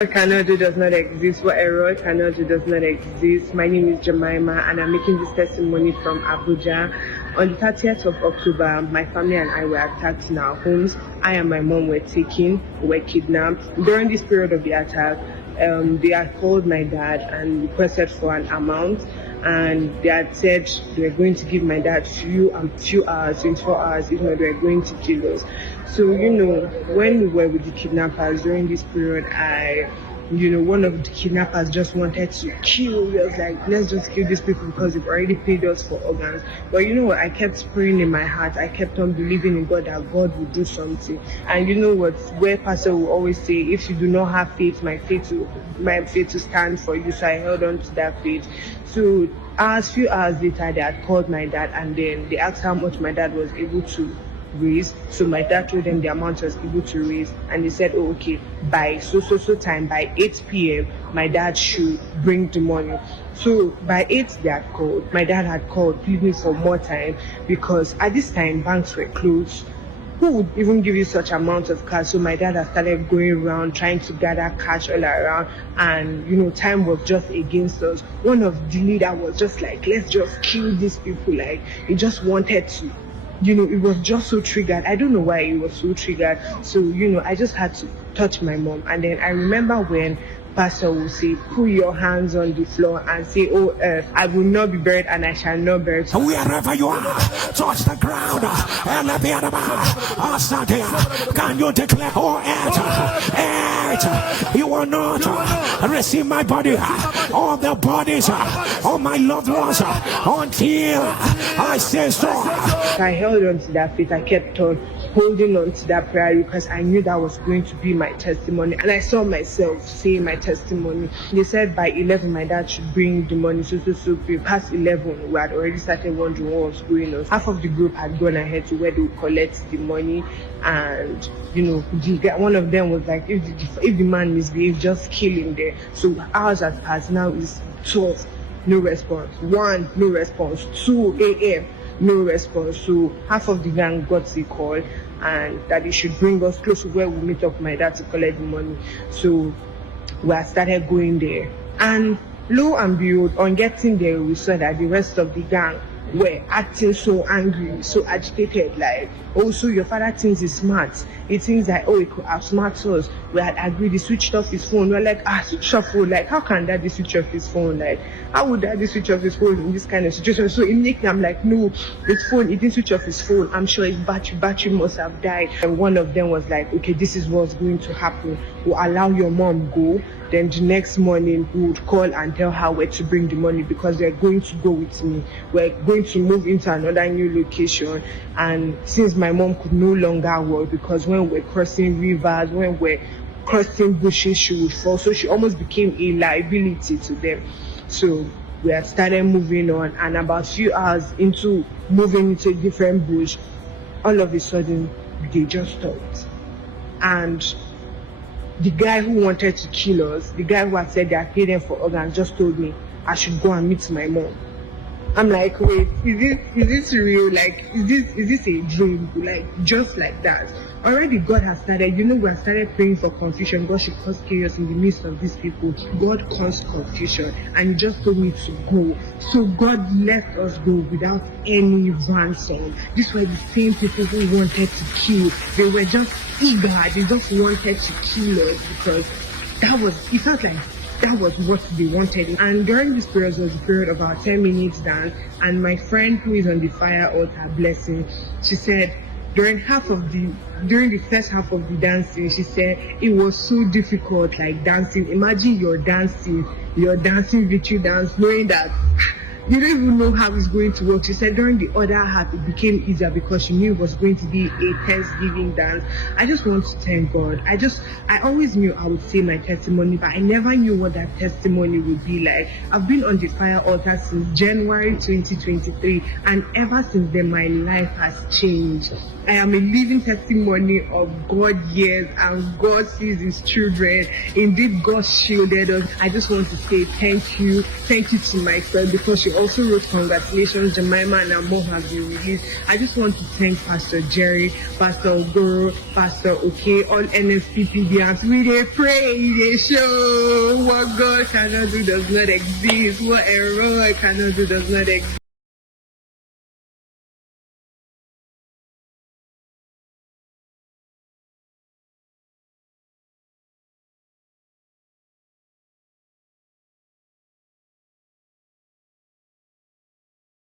What cannot do does not exist. What a Roy cannot do does not exist. My name is Jemima and I'm making this testimony from Abuja. On the 30th of October, my family and I were attacked in our homes. I and my mom were taken, were kidnapped. During this period of the attack, they had called my dad and requested for an amount, and they had said they were going to give my dad few hours, 24 hours, if not they were going to kill us. So, when we were with the kidnappers during this period, one of the kidnappers just wanted to kill. We was like, let's just kill these people because they've already paid us for organs. But you know what? I kept praying in my heart. I kept on believing in God that God would do something. And you know what? Where Pastor will always say, if you do not have faith, my faith will stand for you. So I held on to that faith. So few hours later, they had called my dad and then they asked how much my dad was able to raise. So my dad told them the amount I was able to raise, and they said, oh, okay, by so time, by 8 p.m. my dad should bring the money. So by 8 they had called. My dad had called, pleading for more time, because at this time banks were closed. Who would even give you such amount of cash? So my dad had started going around trying to gather cash all around, and time was just against us. One of the leader was just like, let's just kill these people. Like, he just wanted to. It was just so triggered. I don't know why it was so triggered. So, I just had to touch my mom. And then I remember when Pastor will say, put your hands on the floor and say, oh earth, I will not be buried and I shall not bury you. Wherever you are, touch the ground. Can you declare, oh earth, you will not receive my body, all the bodies, all my loved ones, until I say so. I held on to that faith. I kept on holding on to that prayer because I knew that was going to be my testimony. And I saw myself saying my testimony. They said by 11 my dad should bring the money. So past 11 we had already started wondering what was going on. Half of the group had gone ahead to where they would collect the money, and one of them was like, if the man misbehaves, just kill him there. So hours had passed. Now it's 12, no response. 1, no response. 2 a.m. no response. So half of the gang got the call and that they should bring us close to where we meet up my dad to collect the money. So we had started going there, and lo and behold, on getting there we saw that the rest of the gang were acting so angry, so agitated, like, oh, so your father thinks he's smart. He thinks that, oh, he could outsmart us. We had agreed. He switched off his phone. We're like, switch off phone. Like, how can daddy switch off his phone? Like, how would daddy switch off his phone in this kind of situation? So immediately I'm like, no, his phone, he didn't switch off his phone. I'm sure his battery must have died. And one of them was like, okay, this is what's going to happen. We'll allow your mom go. Then the next morning we would call and tell her where to bring the money, because they're going to go with me. We're going to move into another new location. And since my mom could no longer work, because when we're crossing rivers, when we're crossing bushes, she would fall. So she almost became a liability to them. So we had started moving on, and about a few hours into moving into a different bush, all of a sudden they just stopped. And the guy who wanted to kill us, the guy who had said they had paid them for organs, just told me I should go and meet my mom. I'm like, wait, is this real? Like, is this a dream? Like, just like that. Already God has started, we have started praying for confusion. God should cause chaos in the midst of these people. God caused confusion, and He just told me to go. So God let us go without any ransom. These were the same people who wanted to kill. They were just eager. They just wanted to kill us, because it felt like that was what they wanted. And during this period was the period of our 10 minutes dance, and my friend who is on the fire altar, Blessing, she said during the first half of the dancing, she said it was so difficult, like dancing. Imagine you're dancing victory dance, knowing that you don't even know how it's going to work. She said during the other half it became easier because she knew it was going to be a Thanksgiving dance. I just want to thank God. I always knew I would say my testimony, but I never knew what that testimony would be like. I've been on the fire altar since January 2023, and ever since then my life has changed. I am a living testimony of God years, and God sees His children. Indeed, God shielded us. I just want to say thank you to my friend, because she also wrote congratulations, Jemima and Amo have been released. I just want to thank Pastor Jerry, Pastor Ogoro, Pastor Okay, all NFPPDs. We they pray, they show what God cannot do does not exist, what error cannot do does not exist.